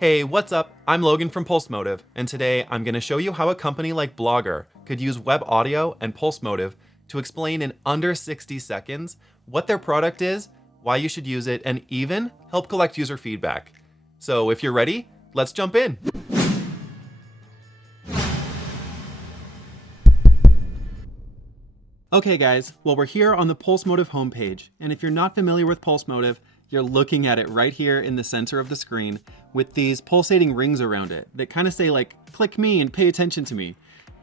Hey, what's up? I'm Logan from Pulsemotiv, and today I'm going to show you how a company like Blogger could use web audio and Pulsemotiv to explain in under 60 seconds what their product is, why you should use it, and even help collect user feedback. So if you're ready, let's jump in. Okay guys, well we're here on the Pulsemotiv homepage, and if you're not familiar with Pulsemotiv, you're looking at it right here in the center of the screen with these pulsating rings around it that kind of say like, click me and pay attention to me.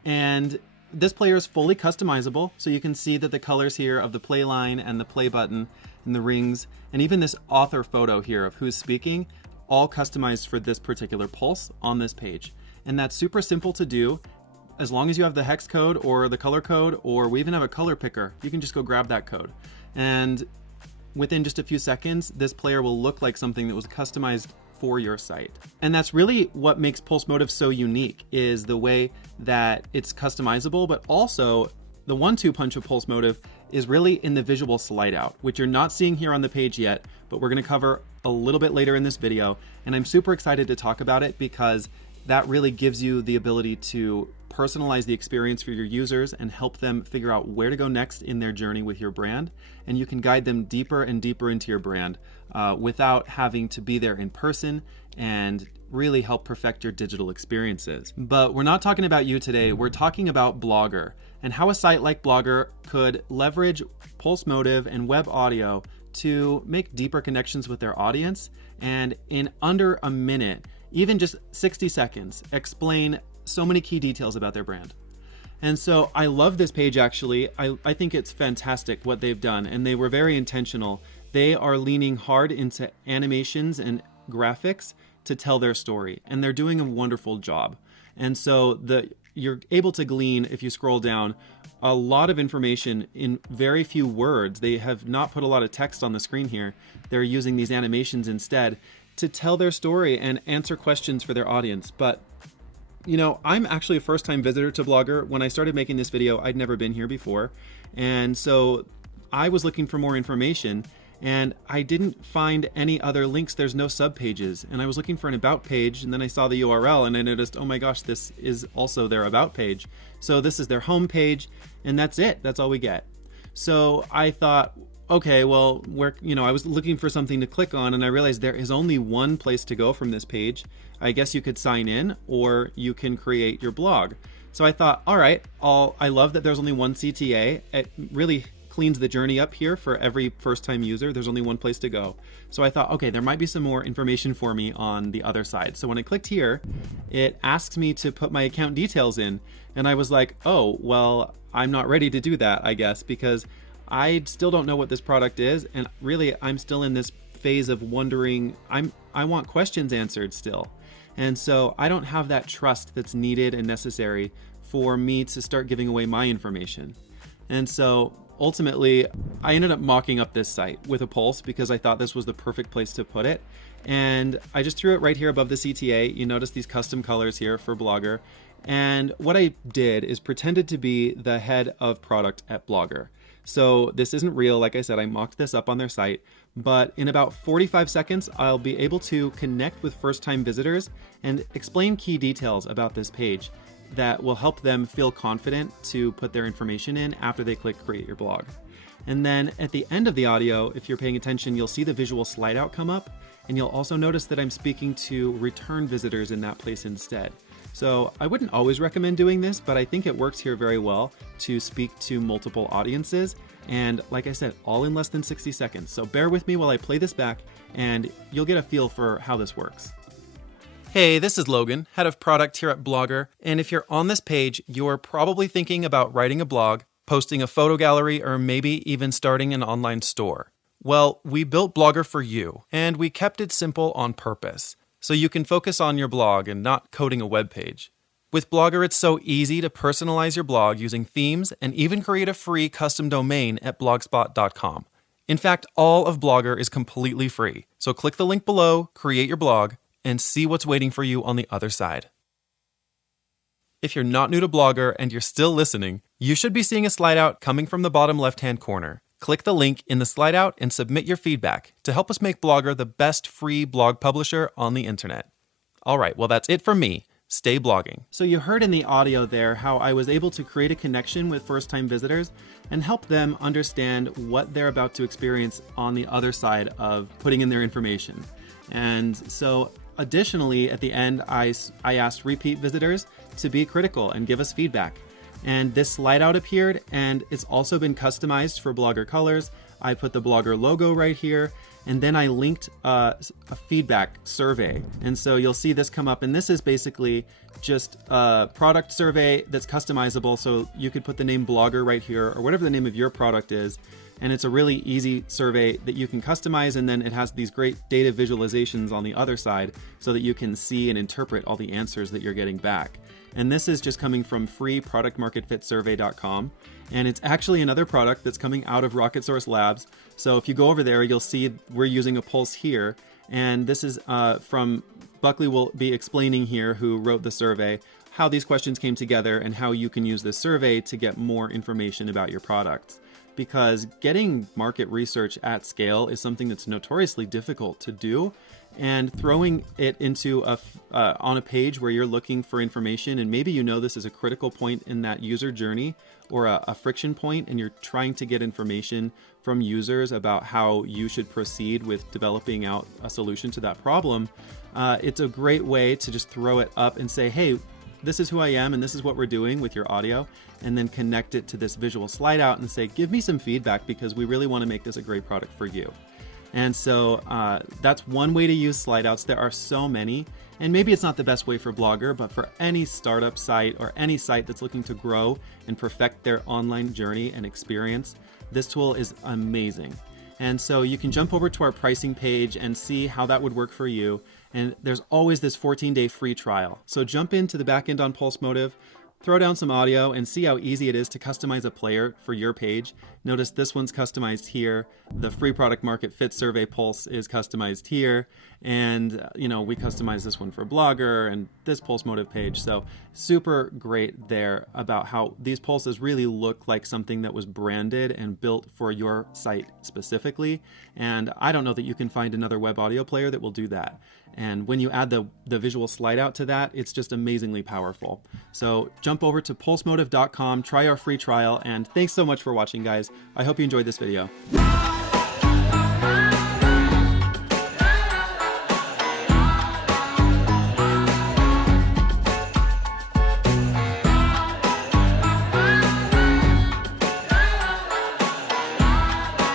And this player is fully customizable, so you can see that the colors here of the play line and the play button and the rings, and even this author photo here of who's speaking, all customized for this particular pulse on this page. And that's super simple to do. As long as you have the hex code or the color code, or we even have a color picker, you can just go grab that code. And within just a few seconds, this player will look like something that was customized for your site. And that's really what makes Pulsemotiv so unique, is the way that it's customizable, but also the 1-2 punch of Pulsemotiv is really in the visual slide out, which you're not seeing here on the page yet, but we're gonna cover a little bit later in this video. And I'm super excited to talk about it because that really gives you the ability to personalize the experience for your users and help them figure out where to go next in their journey with your brand. And you can guide them deeper and deeper into your brand without having to be there in person and really help perfect your digital experiences. But we're not talking about you today. We're talking about Blogger and how a site like Blogger could leverage Pulsemotiv and web audio to make deeper connections with their audience, and in under a minute, even just 60 seconds, explain so many key details about their brand. And so I love this page actually. I think it's fantastic what they've done, and they were very intentional. They are leaning hard into animations and graphics to tell their story, and they're doing a wonderful job. And so you're able to glean, if you scroll down, a lot of information in very few words. They have not put a lot of text on the screen here. They're using these animations instead to tell their story and answer questions for their audience. But you know, I'm actually a first-time visitor to Blogger. When I started making this video, I'd never been here before. And so I was looking for more information, and I didn't find any other links. There's no subpages. And I was looking for an about page, and then I saw the URL, and I noticed, oh my gosh, this is also their about page. So this is their home page, and that's it. That's all we get. So I thought, okay, well, I was looking for something to click on, and I realized there is only one place to go from this page. I guess you could sign in, or you can create your blog. So I thought, all right, I love that there's only one CTA. It really cleans the journey up here for every first-time user. There's only one place to go. So I thought, okay, there might be some more information for me on the other side. So when I clicked here, it asks me to put my account details in. And I was like, oh, well, I'm not ready to do that, I guess, because I still don't know what this product is, and really I'm still in this phase of wondering. I want questions answered still, and so I don't have that trust that's needed and necessary for me to start giving away my information. And so ultimately I ended up mocking up this site with a Pulse because I thought this was the perfect place to put it, and I just threw it right here above the CTA. You notice these custom colors here for Blogger, and what I did is pretended to be the head of product at Blogger. So this isn't real. Like I said, I mocked this up on their site, but in about 45 seconds, I'll be able to connect with first-time visitors and explain key details about this page that will help them feel confident to put their information in after they click create your blog. And then at the end of the audio, if you're paying attention, you'll see the visual slide out come up, and you'll also notice that I'm speaking to return visitors in that place instead. So I wouldn't always recommend doing this, but I think it works here very well to speak to multiple audiences. And like I said, all in less than 60 seconds. So bear with me while I play this back, and you'll get a feel for how this works. Hey, this is Logan, head of product here at Blogger. And if you're on this page, you're probably thinking about writing a blog, posting a photo gallery, or maybe even starting an online store. Well, we built Blogger for you, and we kept it simple on purpose, so you can focus on your blog and not coding a web page. With Blogger, it's so easy to personalize your blog using themes and even create a free custom domain at blogspot.com. In fact, all of Blogger is completely free. So click the link below, create your blog, and see what's waiting for you on the other side. If you're not new to Blogger and you're still listening, you should be seeing a slide out coming from the bottom left-hand corner. Click the link in the slide out and submit your feedback to help us make Blogger the best free blog publisher on the internet. All right, well, that's it from me. Stay blogging. So you heard in the audio there how I was able to create a connection with first-time visitors and help them understand what they're about to experience on the other side of putting in their information. And so additionally, at the end, I asked repeat visitors to be critical and give us feedback. And this slide out appeared, and it's also been customized for Blogger colors. I put the Blogger logo right here, and then I linked a feedback survey. And so you'll see this come up, and this is basically just a product survey that's customizable. So you could put the name Blogger right here, or whatever the name of your product is. And it's a really easy survey that you can customize, and then it has these great data visualizations on the other side so that you can see and interpret all the answers that you're getting back. And this is just coming from freeproductmarketfitsurvey.com. And it's actually another product that's coming out of Rocket Source Labs. So if you go over there, you'll see we're using a pulse here. And this is from Buckley will be explaining here, who wrote the survey, how these questions came together and how you can use this survey to get more information about your products. Because getting market research at scale is something that's notoriously difficult to do, and throwing it into on a page where you're looking for information, and maybe you know this is a critical point in that user journey or a friction point, and you're trying to get information from users about how you should proceed with developing out a solution to that problem. It's a great way to just throw it up and say, hey, this is who I am and this is what we're doing with your audio, and then connect it to this visual slide out and say, give me some feedback because we really want to make this a great product for you. And so that's one way to use slide outs. There are so many, and maybe it's not the best way for Blogger, but for any startup site or any site that's looking to grow and perfect their online journey and experience, this tool is amazing. And so you can jump over to our pricing page and see how that would work for you. And there's always this 14-day free trial. So jump into the backend on Pulsemotiv, throw down some audio, and see how easy it is to customize a player for your page. Notice this one's customized here. The free product market fit survey pulse is customized here. And we customize this one for Blogger and this Pulsemotiv page. So super great there about how these pulses really look like something that was branded and built for your site specifically. And I don't know that you can find another web audio player that will do that. And when you add the visual slide out to that, it's just amazingly powerful. So jump over to pulsemotiv.com, try our free trial, and thanks so much for watching, guys. I hope you enjoyed this video.